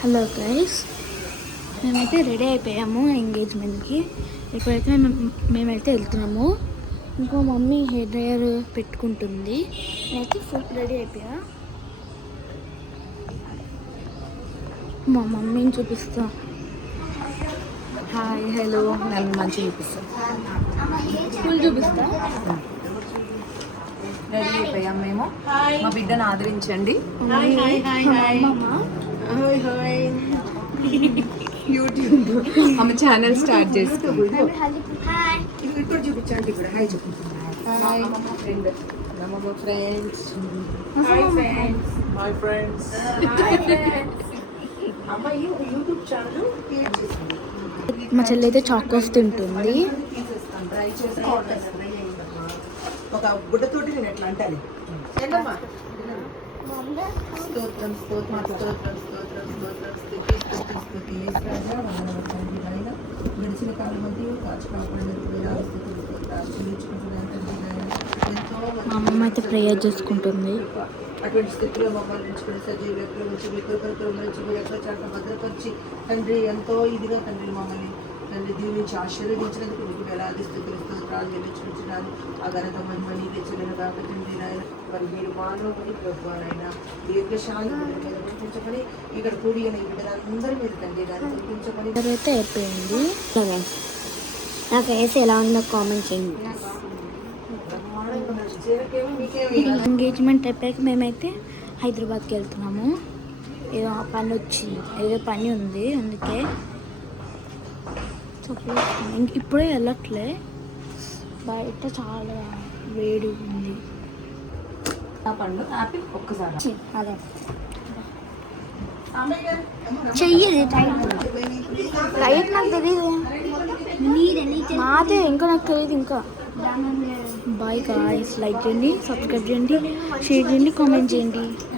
Hello guys, మేమైతే ready అయిపోయాము ఎంగేజ్మెంట్కి. ఇప్పుడైతే మేమైతే వెళ్తున్నాము. ఇంకో మమ్మీ హెయిర్ డ్రైయర్ పెట్టుకుంటుంది. నేనైతే ఫుల్ రెడీ అయిపోయా. మా మమ్మీని చూపిస్తా. హాయ్ హలో, నన్ను మంచిగా చూపిస్తా. ఫుల్ చూపిస్తా. రెడీ అయిపోయాం మేము. మా బిడ్డను ఆదరించండి. యూట్యూబ్ ఆమె ఛానల్ స్టార్ట్ చేసుకుంది. ఇక్కడ చూపించండి. ఇక్కడ హాయ్ చూపించండి. హాయ్ ఫ్రెండ్, నమో friends. Hi friends. Hi friends. అమ్మాయి యూట్యూబ్ ఛానల్ క్రియేట్ చేసింది. మా చెల్లి అయితే చాకోస్ తింటుంది. ట్రై చేసి ఒక గుడ్డతోటి నేను ఎట్లా అంటాను. స్తోత్రం స్తోత్రం స్తోత్రం స్తోత్రం స్తోత్రం స్తుతి స్తుతి స్తుతి యేసయ్యా వందనాలు తండ్రి నాయన. గడిచిన కాలం అంతా కాచుకోవడానికి వేలాది స్తుతులు స్తోత్రాలు చెల్లించుకుంటున్నాను తండ్రి నాయన. ఎంతో మా అమ్మమ్మ అయితే ప్రేయర్ చేసుకుంటుంది. అటువంటి స్థితిలో మమ్మల్ని ఉంచుకుని సజీవ వ్యక్తులు ఉంచి మీ కృపలతో మంచి మీ యొక్క చాట భద్రపరిచి తండ్రి ఎంతో ఇదిగా తండ్రి మమ్మల్ని తండ్రి దీవించి ఆశీర్వదించినందుకు మీకు వేలాది స్థితులు స్తోత్రాలు చెల్లించుకుంటున్నాను. ఆ ఘనత మహిమ నీకే చెల్లిన కాక తండ్రి నాయన. మరి మీరు మానవుని ప్రభువానైనా దీర్ఘశాంతి గుర్తించబడి ఇక్కడ కూడి ఈ బిడ్డలందరి మీద తండ్రి నాయన గుర్తించబడి అయితే అయిపోయింది. నాకు వేసి ఎలా ఉందో కామెంట్ చేయండి. ఎంగేజ్మెంట్ అయిపోయాక మేమైతే హైదరాబాద్కి వెళ్తున్నాము. ఏదో పని ఉంది, అందుకే ఇప్పుడే వెళ్ళట్లే. బయట చాలా వేడి ఉంది. పండు ఆపిల్ ఒక్కసారి అదే చెయ్యి టైట్ నాకు తెలియదు. మాదే ఇంకా నాకు తెలియదు. ఇంకా బాయ్ గాయ్స్, లైక్ చేయండి, సబ్స్క్రైబ్ చేయండి, షేర్ చేయండి, కామెంట్ చేయండి.